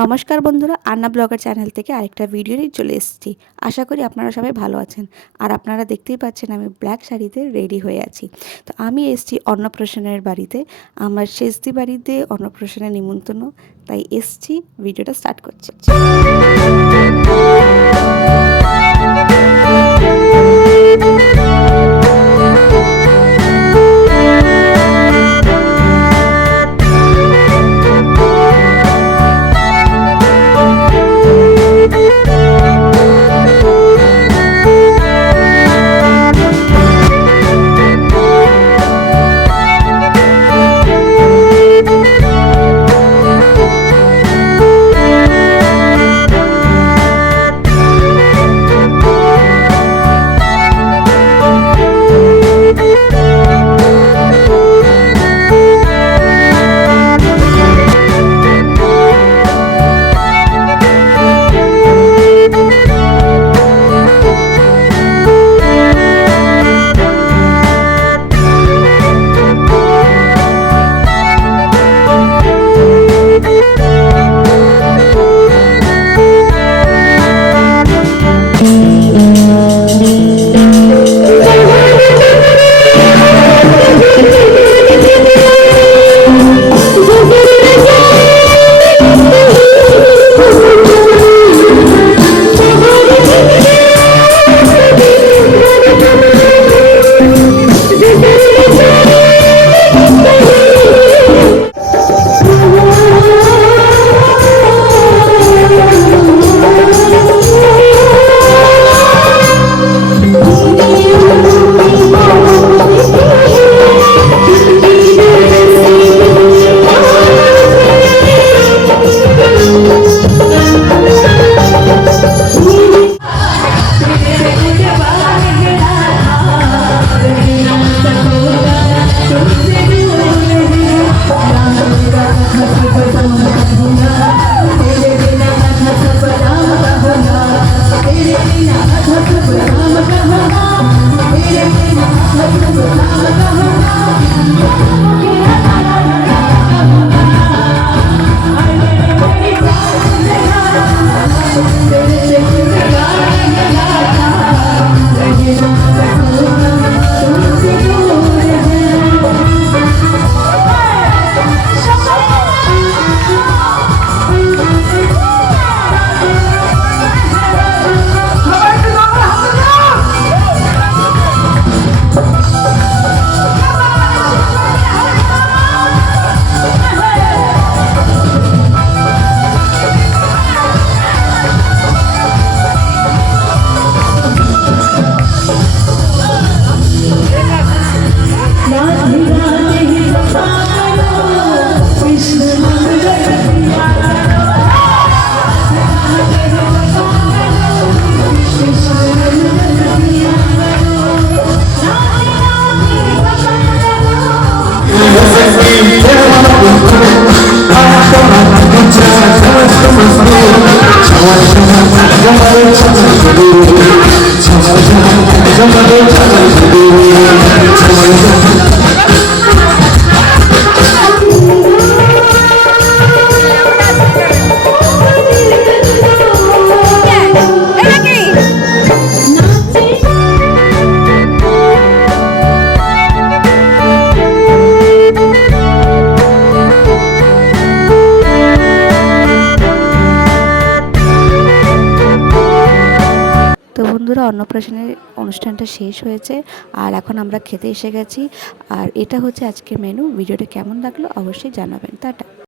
নমস্কার বন্ধুরা, আন্না blogger channel থেকে আরেকটা ভিডিও নিয়ে চলে এসেছি। আশা করি আপনারা সবাই ভালো আছেন। আর আপনারা দেখতেই পাচ্ছেন আমি ব্ল্যাক শাড়িতে রেডি হয়ে আছি। তো আমি এসেছি অন্নপ্রাশনের বাড়িতে। আমার শেষদি বাড়িতে অন্নপ্রাশনের নিমন্ত্রণ, তাই এসেছি, ভিডিওটা স্টার্ট করছি। তো বন্ধুরা, অন্নপ্রাশনের অনুষ্ঠানটা শেষ হয়েছে আর এখন আমরা খেতে এসে গেছি। আর এটা হচ্ছে আজকের মেনু। ভিডিওটা কেমন লাগলো অবশ্যই জানাবেন। টাটা।